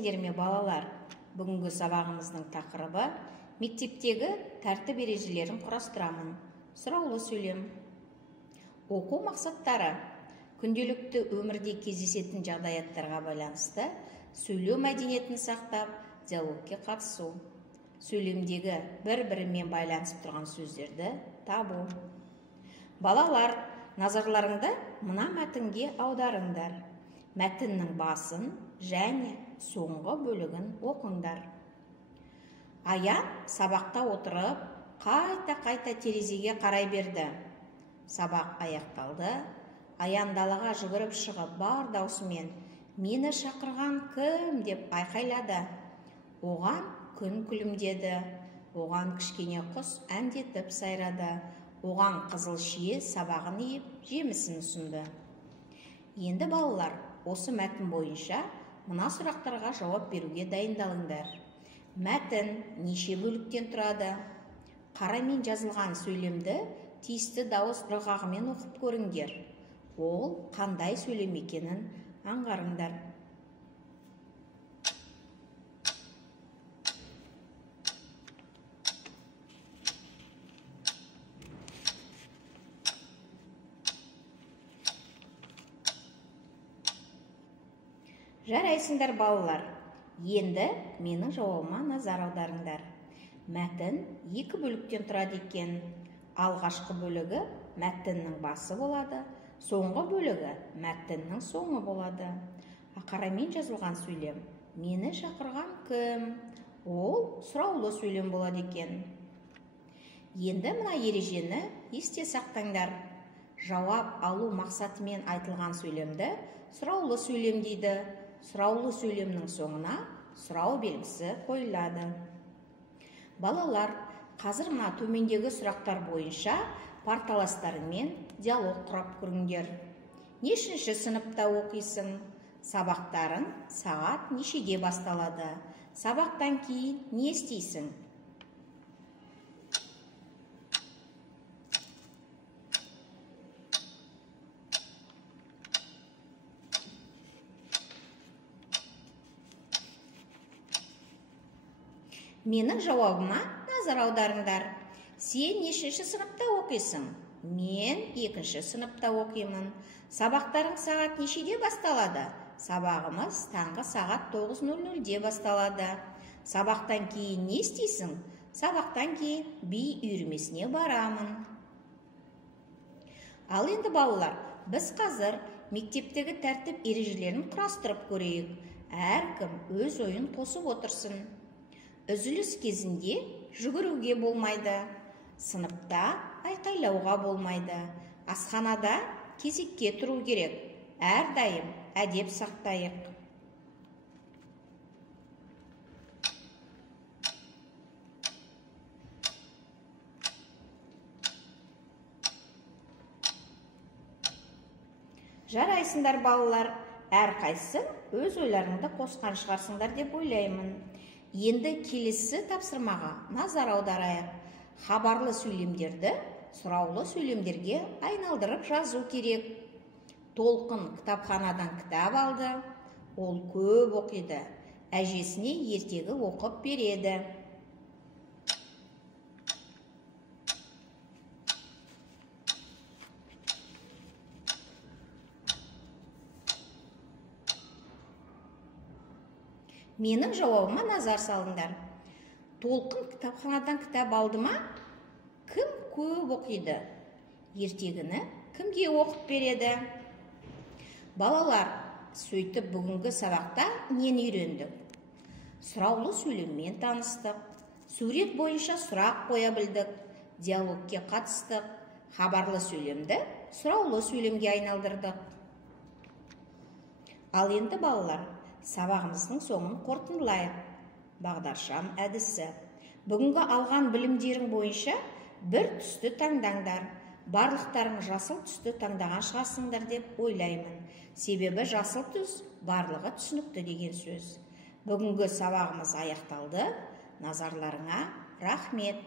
Сәлеметсіңдер ме, балалар? Бүгінгі сабағымыздың тақырыбы мектептегі тәртіп ережелерін құрастырамын. Сұраулы сөйлем. Оқу мақсаттары: күнделікті өмірде кездесетін жағдаяттарға байланысты сөйлеу мәдениетін сақтап, диалогке қатысу. Сөйлемдегі бір-бірімен байланысып тұрған сөздерді табу. Балалар, назарларыңды мына мәтінге аударыңдар. Мәтіннің басын және соңғы бөлігін оқыңдар. Аян сабақта отырып, қайта-қайта терезеге қарай берді. Сабақ аяқталды. Аян далаға жүгіріп шығып, бар даусымен «Мені шақырған кім?» деп айқайлады. Оған күн күлімдеді. Оған кішкене құс әндетіп сайрады. Оған қызыл шие сабағын иіп, жемісін ұсынды. Енді балалар, осы мәтін бойынша мына сұрақтарға жауап беруге дайындалыңдар. Мәтін неше бөліктен тұрады? Қарамен жазылған сөйлемді тиісті дауыс ырғағымен оқып көріңдер. Ол қандай сөйлем екенін аңғарыңдар. Жарайсыңдар балалар. Енді менің жауабыма назар аударыңдар. Мәтін екі бөліктен тұрады екен. Алғашқы бөлігі мәтіннің басы болады, соңғы бөлігі мәтіннің соңы болады. Қарамен жазылған сөйлем «Мені шақырған кім?» Ол сұраулы сөйлем болады екен. Енді мына ережені есте сақтаңдар. Жауап алу мақсатымен айтылған сөйлемді сұраулы сөйлем дейді. Сұраулы сөйлемнің соңына сұрау белгісі қойылады. Балалар, қазір мына төмендегі сұрақтар бойынша парталастарымен диалог құрап көріңдер. Нешінші сыныпта оқисың? Сабақтарың сағат нешеде басталады? Сабақтан кейін не істейсің? Менің жауабыма назар аударыңдар. Сен нешінші сыныпта оқисың? Мен екінші сыныпта оқимын. Сабақтарың сағат нешеде басталады? Сабағымыз таңғы сағат 9:00-де басталады. Сабақтан кейін не істейсің? Сабақтан кейін би үйірмесіне барамын. Ал енді балалар, біз қазір мектептегі тәртіп ережелерін құрастырып көрейік. Әркім өз ойын қосып отырсын. Үзіліс кезінде жүгіруге болмайды. Сыныпта айқайлауға болмайды. Асханада кезекке тұру керек. Әрдайым әдеп сақтайық. Жарайсыңдар балалар, әрқайсың өз ойларыңды қосқан шығарсыңдар деп ойлаймын. Енді келесі тапсырмаға назар аударайық. Хабарлы сөйлемдерді сұраулы сөйлемдерге айналдырып жазу керек. Толқын кітапханадан кітап алды. Ол көп оқиды. Әжесіне ертегі оқып береді. Менің жауабыма назар салыңдар. Толқын кітапханадан кітап алды ма? Кім көп оқиды? Ертегіні кімге оқып береді? Балалар, сөйтіп бүгінгі сабақта нені үйрендік? Сұраулы сөйлеммен таныстық. Сурет бойынша сұрақ қоя білдік. Диалогке қатыстық. Хабарлы сөйлемді сұраулы сөйлемге айналдырдық. Ал енді балалар, сабағымыздың соңын қорытындылайық. Бағдаршам әдісі. Бүгінгі алған білімдерің бойынша бір түсті таңдаңдар. Барлықтарың жасыл түсті таңдаған шығарсыңдар деп ойлаймын. Себебі жасыл түс барлығы түсінікті деген сөз. Бүгінгі сабағымыз аяқталды. Назарларыңа рахмет.